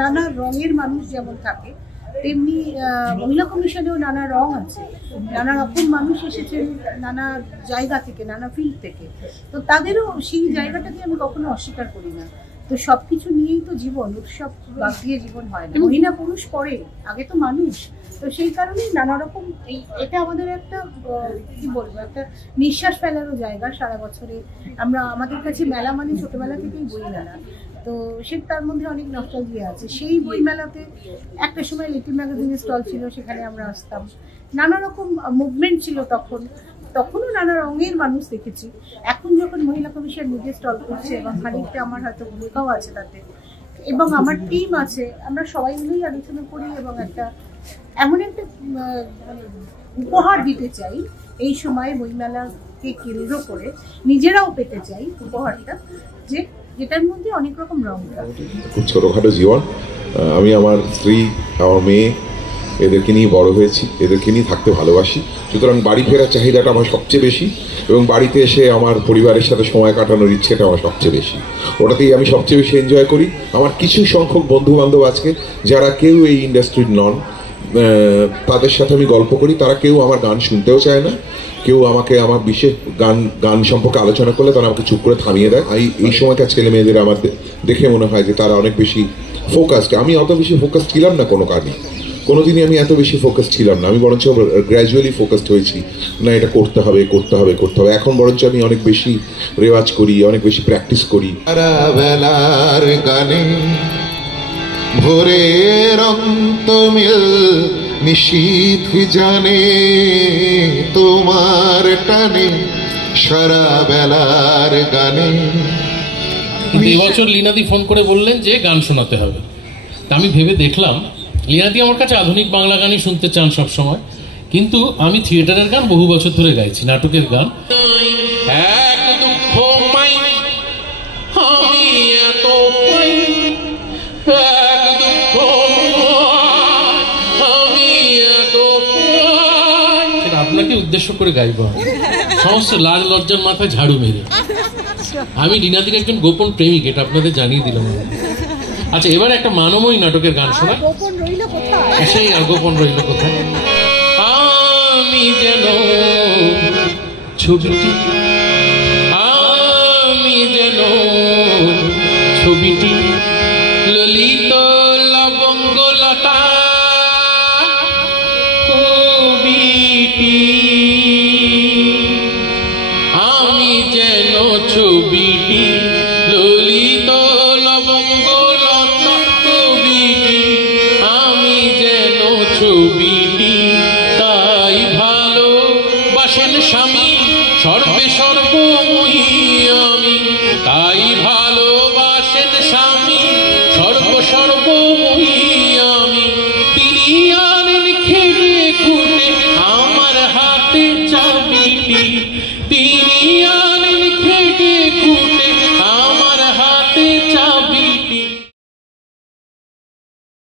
নানা রঙের মানুষ যেমন থাকে তেমনি মহিলা কমিশনেও নানা রং আছে, নানা রকম মানুষ এসেছেন নানা জায়গা থেকে, নানা ফিল্ড থেকে। তো তাদেরও সেই জায়গাটাকে আমি কখনো অস্বীকার করি না। তো সবকিছু নিয়েই তো জীবন, উৎসব বাদ দিয়ে জীবন হয় না। মহিলা পুরুষ পরে, আগে তো মানুষ। তো সেই কারণেই নানা রকম এটা আমাদের একটা কি বলবো, একটা নিঃশ্বাস ফেলারও জায়গা। সারা বছরে আমরা, আমাদের কাছে মেলা মানে ছোটবেলা থেকেই বই মেলা, তো সে তার মধ্যে অনেক নস্টালজিয়া আছে। সেই বই মেলাতে একটা সময় লিটিল ম্যাগাজিনের স্টল ছিল, সেখানে আমরা আসতাম। নানা রকম মুভমেন্ট ছিল তখনও নানা রঙের মানুষ দেখেছি। এখন যখন মহিলা কমিশন নিজে স্টল করছে এবং খানিকটা আমার হয়তো ভূমিকাও আছে তাতে, এবং আমার টিম আছে, আমরা সবাই মিলেই আলোচনা করি এবং একটা এমন একটা উপহার দিতে চাই এই সময় বইমেলাকে কেন্দ্র করে, নিজেরাও পেতে চাই উপহারটা, যেটার মধ্যে অনেক রকম রং। খুব ছোটখাটো জীবন, আমি আমার স্ত্রী, আমার মেয়ে, এদেরকে নিয়ে বড় হয়েছি, এদেরকে নিয়ে থাকতে ভালোবাসি। সুতরাং বাড়ি ফেরার চাহিদাটা আমার সবচেয়ে বেশি, এবং বাড়িতে এসে আমার পরিবারের সাথে সময় কাটানোর ইচ্ছেটা আমার সবচেয়ে বেশি। ওটাতেই আমি সবচেয়ে বেশি এনজয় করি। আমার কিছু সংখ্যক বন্ধু বান্ধব আছে যারা কেউ এই ইন্ডাস্ট্রির নন, তাদের সাথে আমি গল্প করি। তারা কেউ আমার গান শুনতেও চায় না, কেউ আমাকে আমার বিশেষ গান সম্পর্কে আলোচনা করলে তারা আমাকে চুপ করে থামিয়ে দেয়। এই সময়কার ছেলে মেয়েদের আমার দেখে মনে হয় যে তারা অনেক বেশি ফোকাসড। আমি অত বেশি ফোকাস ছিলাম না কোনো কাজে, কোনোদিনই আমি এত বেশি ফোকাস ছিলাম না। আমি বরঞ্চ গ্র্যাজুয়ালি ফোকাসড হয়েছি, না এটা করতে হবে করতে হবে করতে হবে। এখন বরঞ্চ আমি অনেক বেশি রেওয়াজ করি, অনেক বেশি প্র্যাকটিস করি। বেলার গানে ভোরের অন্তমিল নিশীথ জানে তোমার টানে সারা বেলার গানে। এবছর লীনাদি ফোন করে বললেন যে গান শোনাতে হবে। আমি ভেবে দেখলাম লীনাদি আমার কাছে আধুনিক বাংলা গানই শুনতে চান সব সময়, কিন্তু আমি থিয়েটারের গান বহু বছর ধরে গাইছি, নাটকের গান। আপনাকে উদ্দেশ্য করে গাইব, সমস্ত লাল লজ্জার মাথায় ঝাড়ু মেরে। আমি লীনাদির একজন গোপন প্রেমিক, এটা আপনাদের জানিয়ে দিলাম। আচ্ছা, এবার একটা মানময়ী নাটকের গান শোনা। সেই গোপন রইল কোথায়? আমি যেন ছবিটি, আমি যেন ছবিটি ললিত লবঙ্গ লতা কবিটি, আমি যেন ছবিটি ললিত লবঙ্গ লতা কবিটি, আমি যেন ছবিটি। তাই ভালোবাসেন স্বামী সর্বে সর্বময়ী আমি, তাই ভালোবাসেন স্বামী সর্বময়ী